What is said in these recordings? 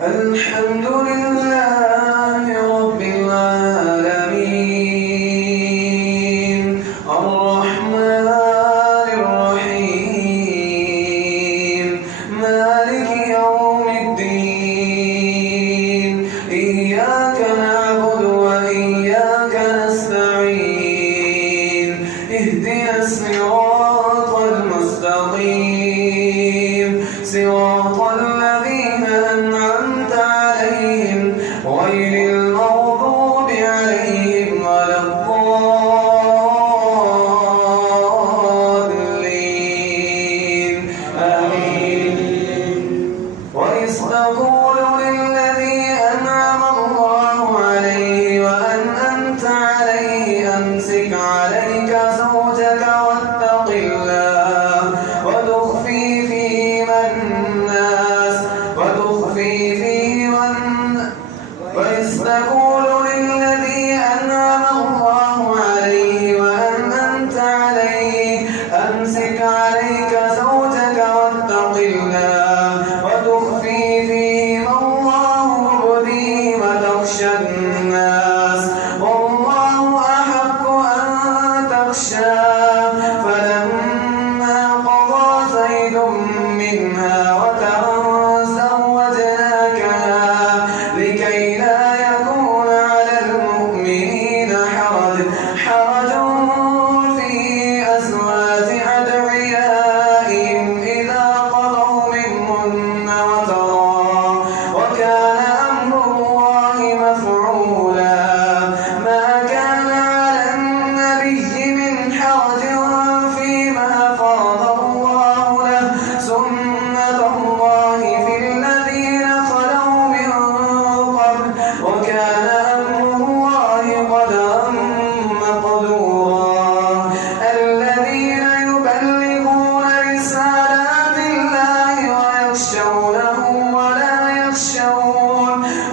الحمد لله رب العالمين الرحمن الرحيم مالك يوم الدين إياك نعبد وإياك نستعين اهدنا الصراط المستقيم صراط الذين أنعمت عليهم غير المغضوب عليهم ولا الضالين آمين. وإذ تقول للذي أنعم الله عليه وأنعمت عليه أمسك عليك زوجك واتق الله وتخفي في الناس وإذ تقول للذي أنعم الله عليه وأنعمت عليه أمسك عليك زوجك واتق الله وتخفي فيما الله مبديه وتخشى الناس والله أحق أن تخشاه فلما قضى زيد منها وترا زوجناكها لكي لا يكون على المؤمنين حرج في أزواج أدعيائهم إذا قضوا منهن وترا وكان أمر الله مفعولا ما كان على النبي من حرج فيما فرض الله له سنة الله في الذين خلوا من قبل وكان أمر الله قدرا مقدورا الذين يبلغون رسالات الله ويخشونه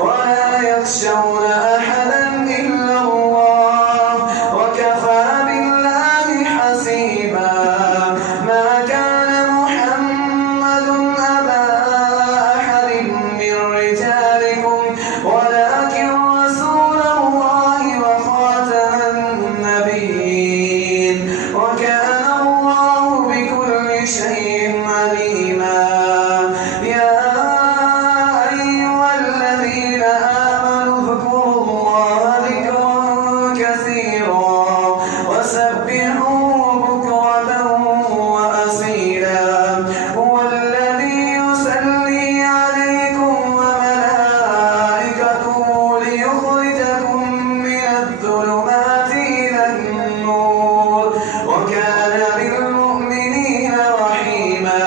ولا يخشون أحدا إلا الله وكفى بالله حسيبا ما كان محمد أبا أحد من رجالكم ولكن رسول الله وخاتم النبيين وكان الله بكل شيء عليما يا أيها الذين آمنوا اذكروا الله ذكرا كثيرا وسبحوه بكرة وأصيلا هو الذي يصلي عليكم وملائكته ليخرجكم من الظلمات إلى النور وكان بالمؤمنين رحيما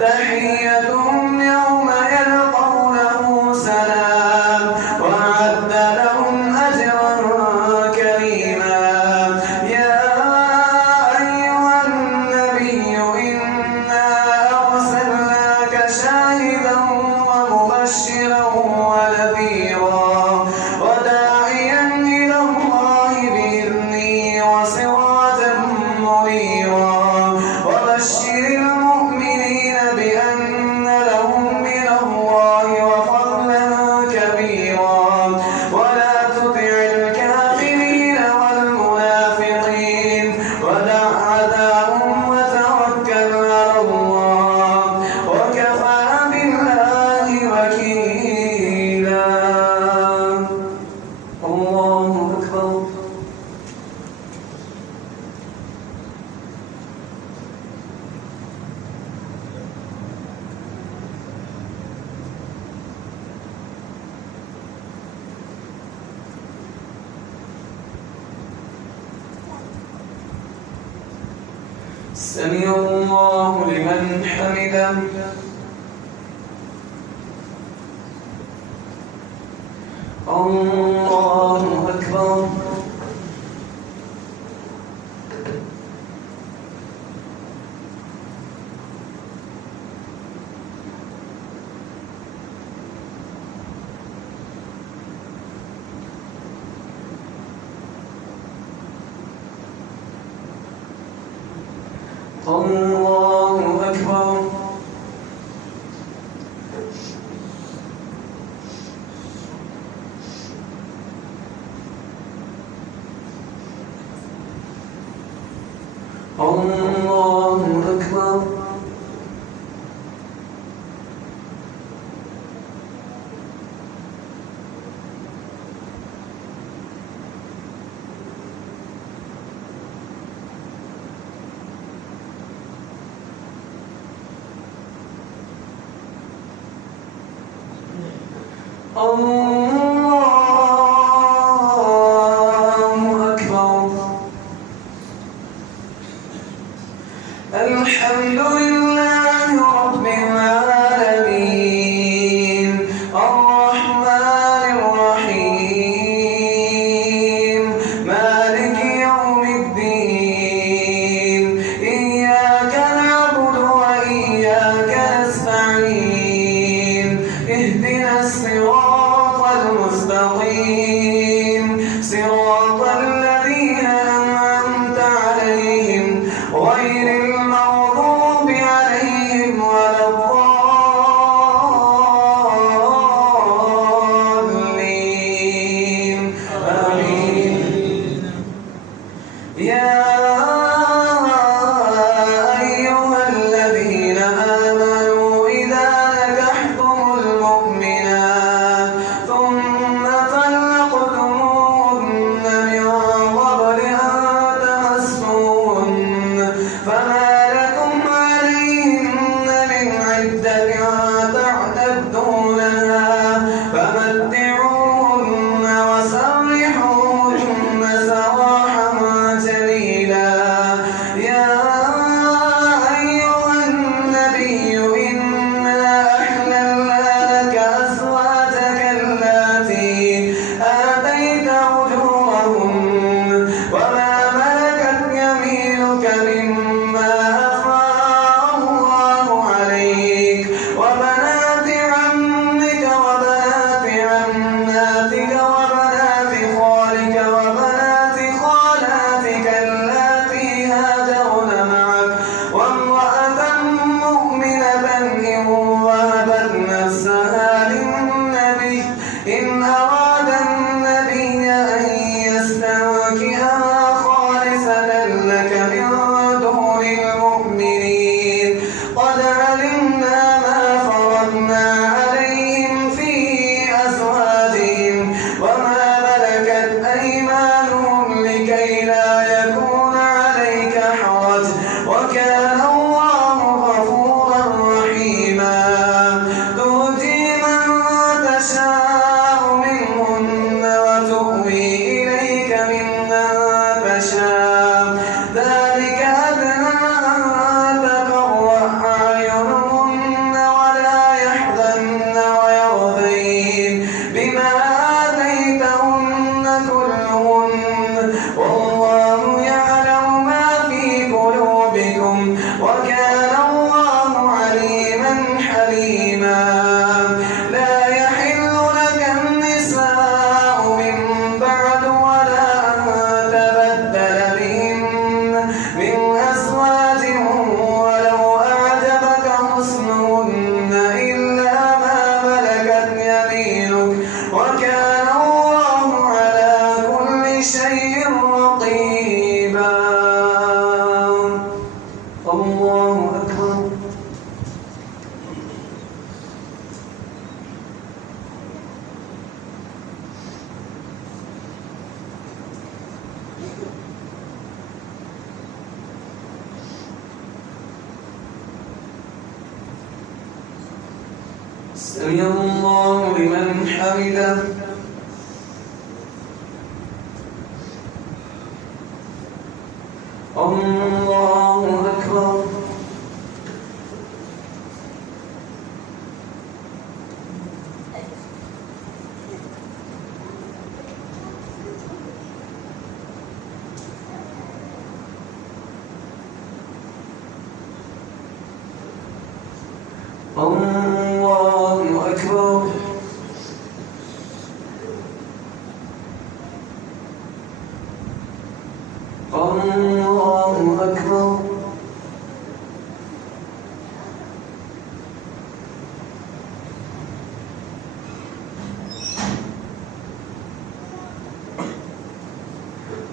تحيتهم يوم يلقونه سلام وأعد لهم أجرا كريما يا أيها النبي إنا أرسلناك شاهدا ومبشرا ونذيرا وداعيا إلى الله بإذنه وسراجا منيرا وبشر المؤمنين بأن لهم من الله وفضلا كبيرا ولا تطع الكافرين والمنافقين ودع أذاهم وتوكل على الله وكفى بالله وكيلا الله أكبر سمع الله لمن حمده الله أكبر الله أكبر الله أكبر. الحمد لله رب العالمين الرحمن الرحيم مالك يوم الدين إياك نعبد وإياك نستعين اهدنا الصراط المستقيم صراط الذين أنعمت عليهم غير المغضوب عليهم ولا الضالين آمين. يا أيها الذين آمنوا إذا نكحتم المؤمنات ثم طلقتموهن من قبل أن تمسوهن فما لكم عليهن من عدة تعتدونها فمتعوهن وسرحوهن سراحا جميلا. يا أيها النبي إنا أحللنا لك أزواجك اللاتي آتيت أجورهن وما ملكت يمينك مما أفاء الله عليك وبنات عمك وبنات عماتك وبنات خالك وبنات خالاتك اللاتي هاجرن معك وامرأة مؤمنة إن وهبت نفسها للنبي إن أراد النبي أن يستنكحها خالصة لك من دون المؤمنين قد علمنا ما فرضنا عليهم في أزواجهم وما ملكت أيمانهم لكي لا يكون عليك حرج وكان الله غفورا رحيما. تؤتي من تشاء منهن وتؤوي إليك ممن تشاء ذلك أدنى أن تقر أعينهن ولا يحزن ويرضين بما آتيتهن كلهن والله يعلم ما في قلوبكم وكان الله عليما حليما. لا يحل لك النساء من بعد ولا أن تبدل بهن من أزواج ولو أعجبك حسنهن إلا ما ملكت يمينك وكان الله على كل شيء رقيبا. الله أكبر. سمع الله لمن حمده. الله أكبر. الله أكبر. الله أكبر.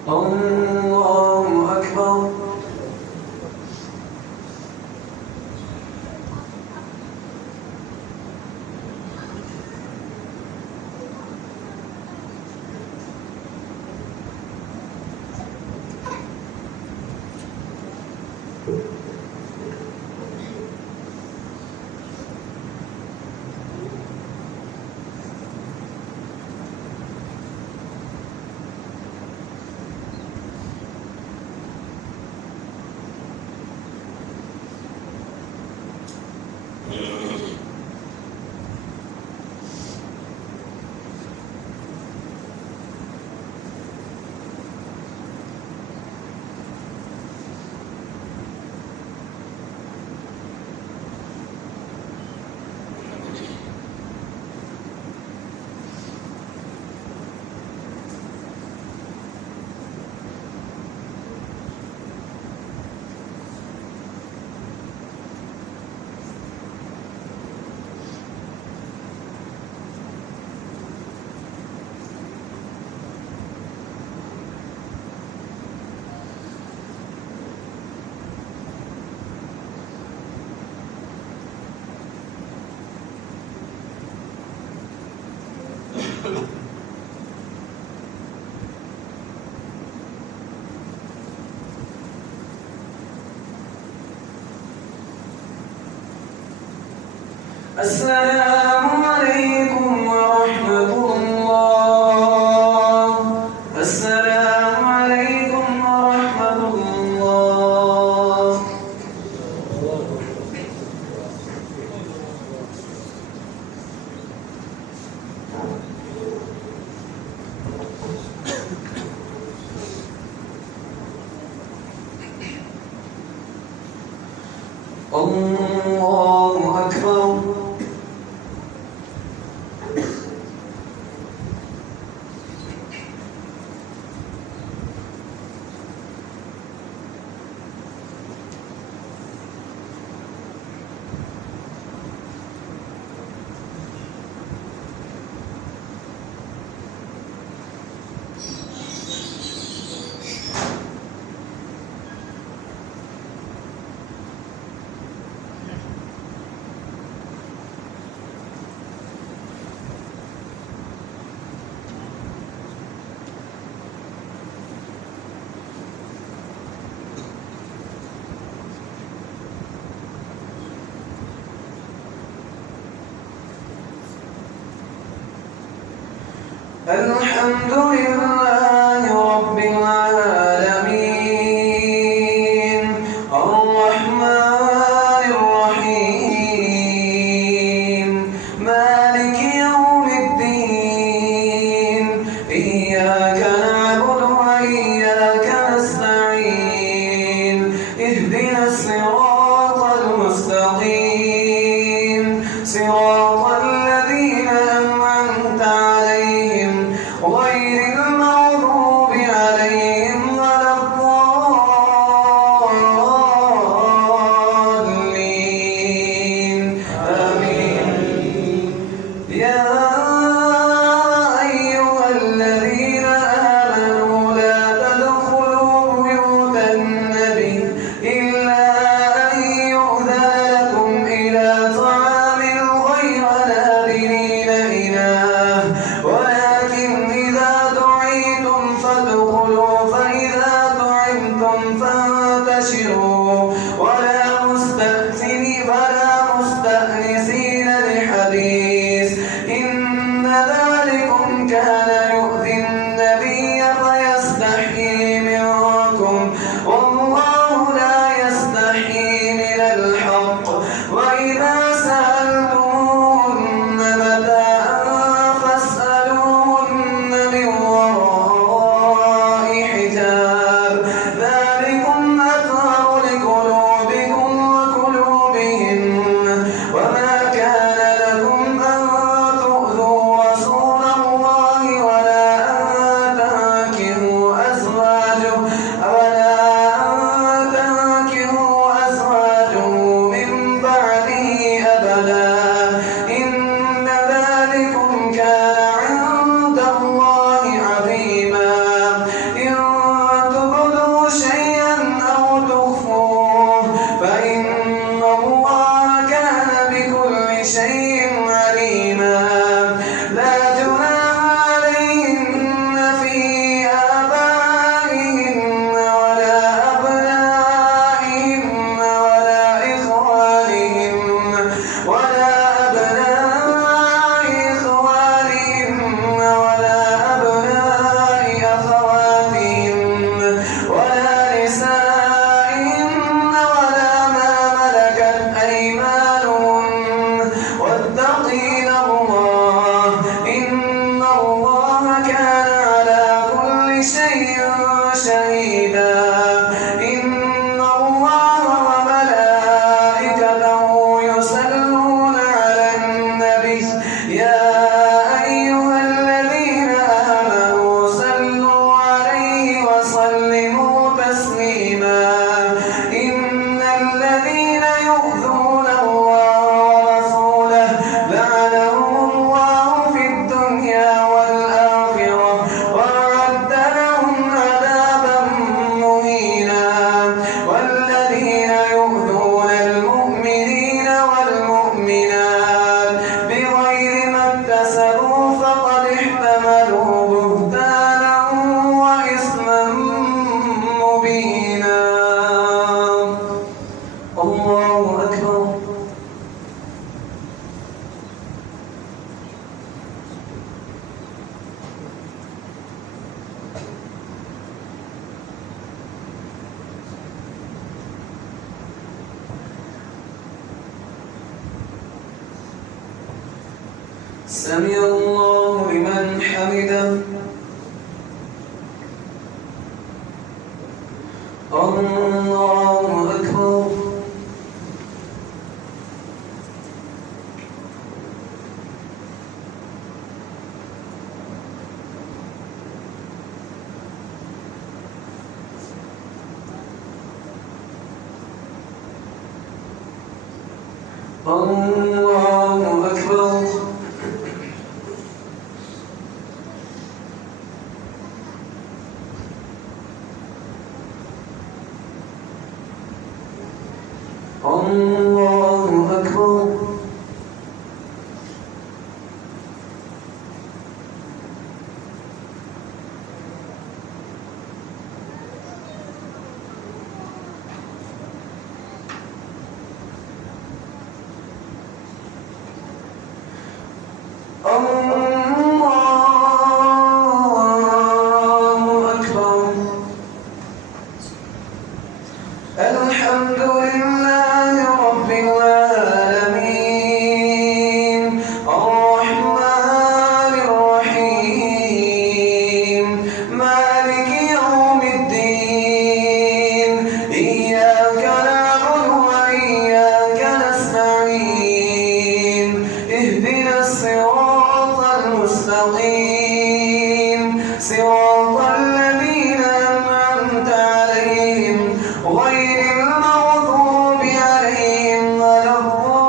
الله أكبر. السلام عليكم ورحمة الله. السلام عليكم ورحمة الله. الله أكبر. الحمد لله رب العالمين الرحمن الرحيم مالك يوم الدين إياك نعبد وإياك نستعين اهدنا الصراط المستقيم صراط الذين أنعمت عليهم غير المغضوب سمع الله لمن حمده. الله أكبر. الله أكبر. الله أكبر. الحمد لله رب العالمين الرحمن الرحيم مالك يوم الدين إياك نعبد وإياك نستعين اهدنا الصراط المستقيم صراط الذين أنعمت عليهم غير المغضوب عليهم ولا الضالين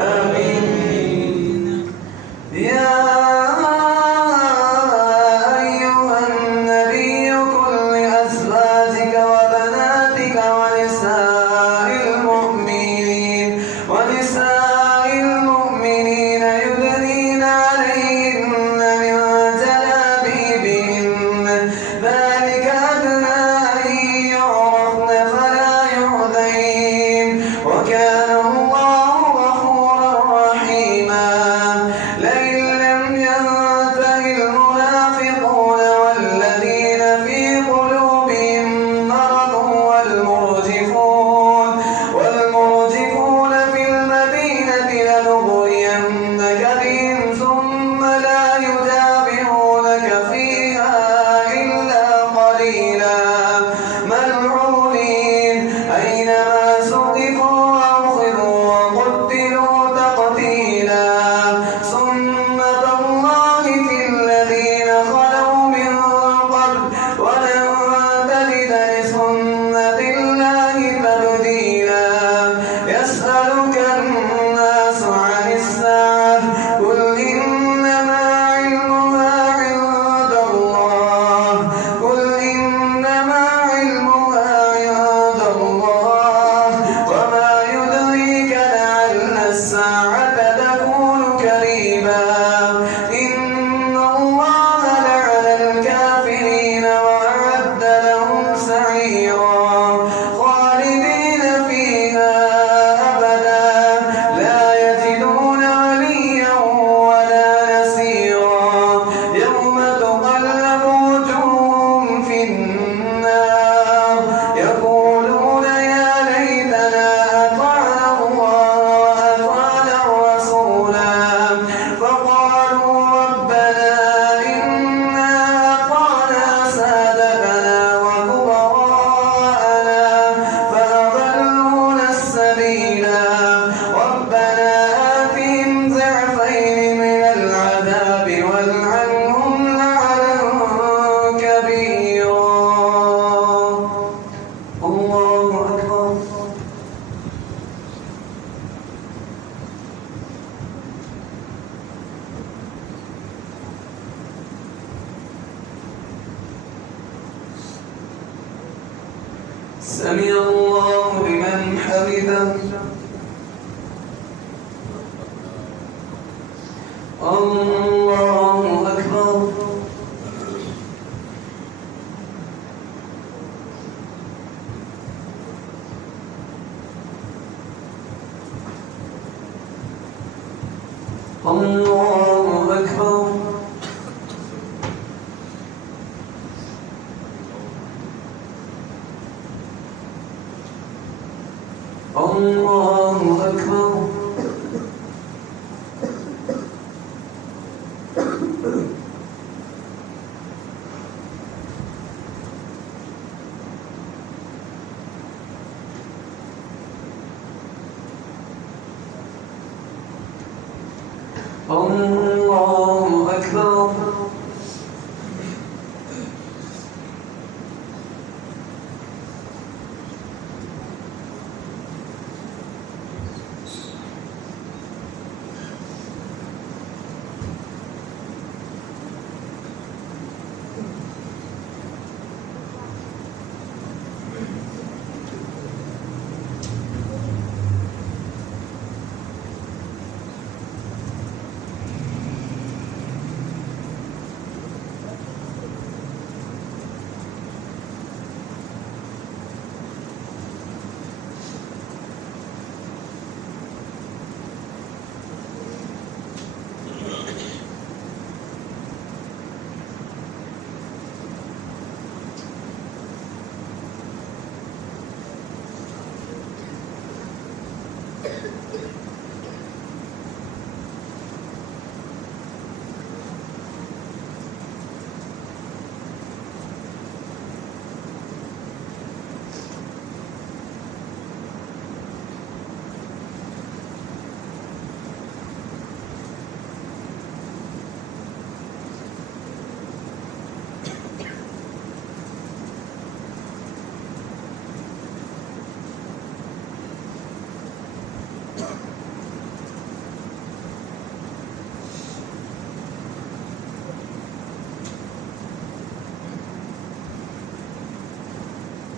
آمين. يا أيها النبي قل لأزواجك وبناتك ونساء المؤمنين يدنين عليهن من جلابيبهن ذلك أدنى أن يعرفن فلا يؤذين وكان الله غفورا رحيما. لئن لم ينته المنافقون والذين في قلوبهم مرض والمرجفون في المدينة لنغرينك بهم ثم لا يجاورونك فيها إلا قليلا ملعونين أينما سقفوا أخذوا وقتلوا تقتيلا. سنة الله في الذين خلوا من قبل ولن تجد لسنة الله تبديلا. يسألك الناس عن الساعة قل إنما علمها عند الله وما يدريك لعل الساعة تكون قريبا. إن الله لعن الكافرين وأعد لهم سعيرا خالدين فيها أبدا لا يجدون وليا ولا نصيرا. يوم تقلب وجوههم في النار يقولون يا ليتنا أطعنا الله وأطعنا الرسولا فقالوا ربنا إنا أطعنا سادتنا وكبراءنا فأضلونا السبيلا. ربنا آتهم ضعفين من العذاب والعنهم لعنا كبيرا. الله أكبر. سمع الله لمن حمده. الله أكبر. الله أكبر. الله أكبر. الله أكبر.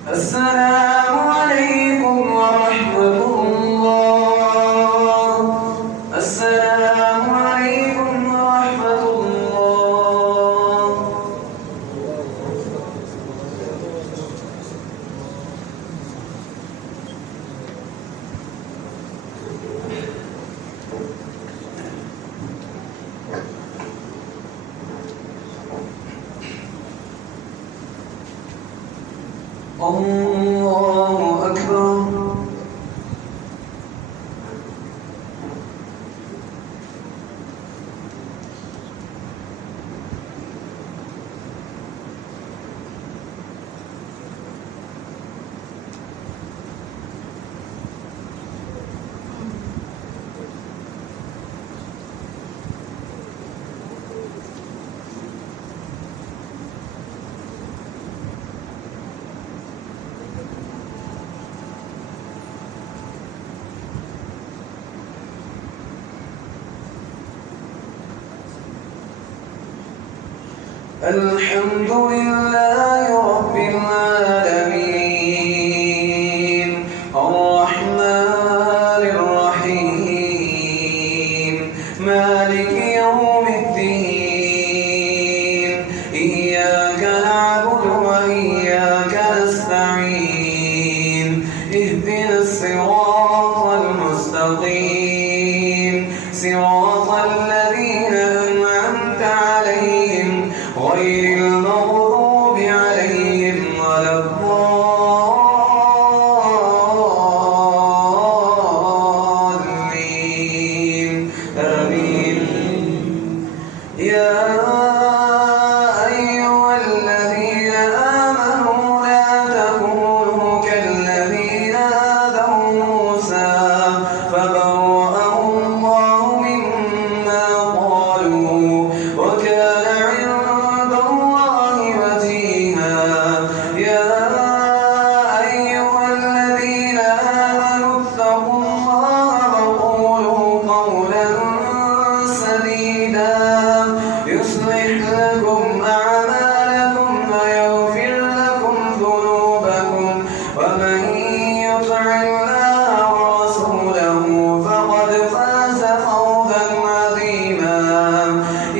السلام عليكم ورحمة الله. السلام عليكم ورحمة الله. الله أكبر. الحمد لله رب العالمين الرحمن الرحيم مالك يوم الدين إياك نعبد وإياك نستعين اهدنا الصراط المستقيم صراط الذين أنعمت عليهم غير المغضوب عليهم ولا الضالين آمين. يا أيها الذين آمنوا لا تكونوا كالذين آذوا موسى فبرأه الله مما قالوا وكان عند الله وجيها. يا أيها الذين آمنوا اتقوا الله وقولوا قولا سديدا يصلح لكم أعمالكم ويغفر لكم ذنوبكم ومن يطع الله ورسوله فقد فاز فوزا عظيما.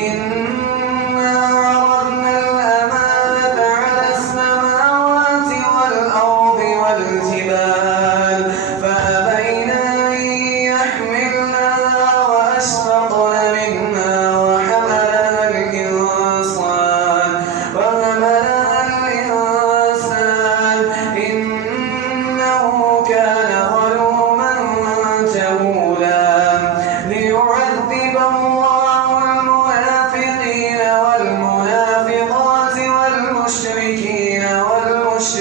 إنا عرضنا الأمانة على السماوات والأرض والجبال فأبين أن يحملنها وأشفقن منها وحملها الإنسان إنه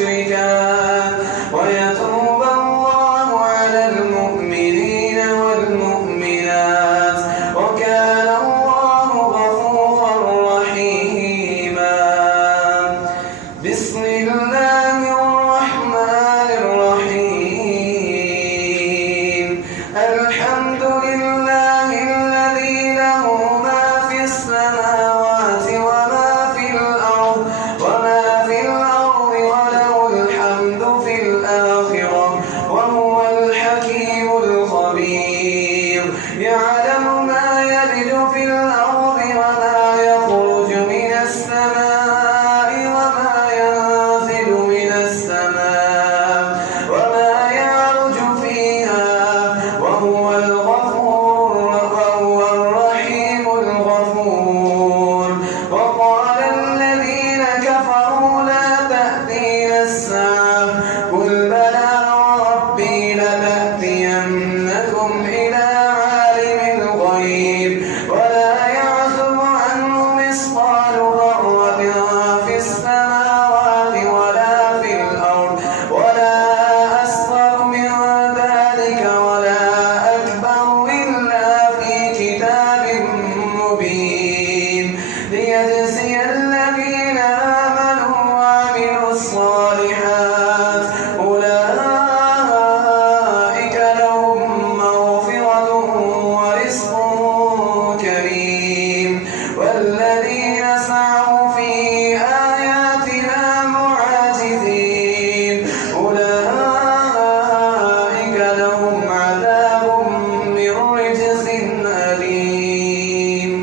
المشركات ويتوب الله على المؤمنين والمؤمنات وكان الله غفورا رحيما. بسم الله الرحمن الرحيم. الحمد لله الذي له ما في السماوات وما في الأرض وله الحمد في الآخرة وهو الحكيم الخبير. يعلم ما يلج في الأرض وما يخرج من السماء وما ينزل من السماء وما يعرج فيها وهو الرحيم الغفور. وقال الذين كفروا لا تأتينا الساعة قل بلى وربي لتأتينكم إلى عالم الغيب ولا يعزب عنه مثقال ذرة في السماوات ولا في الأرض ولا أصغر من ذلك ولا أكبر إلا في كتاب مبين ليجزي الذين آمنوا وعملوا الصالحات أولئك لهم مغفرة ورزق كريم. والذين سعوا في آياتنا معاجزين أولئك لهم عذاب من رجز أليم.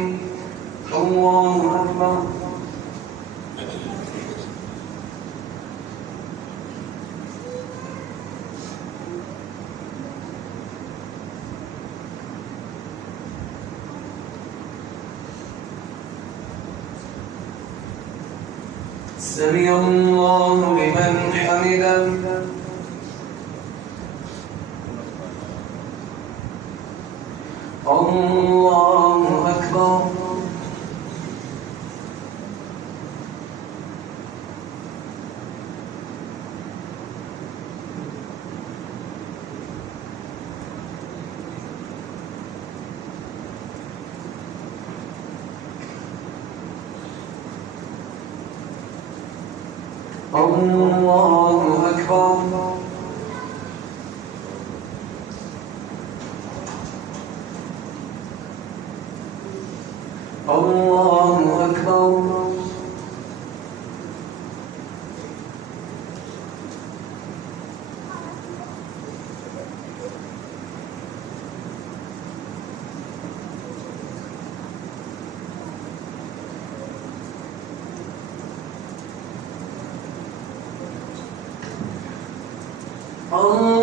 الله أكبر. سمع الله لمن حمده. الله أكبر. الله أكبر. الله أكبر. الله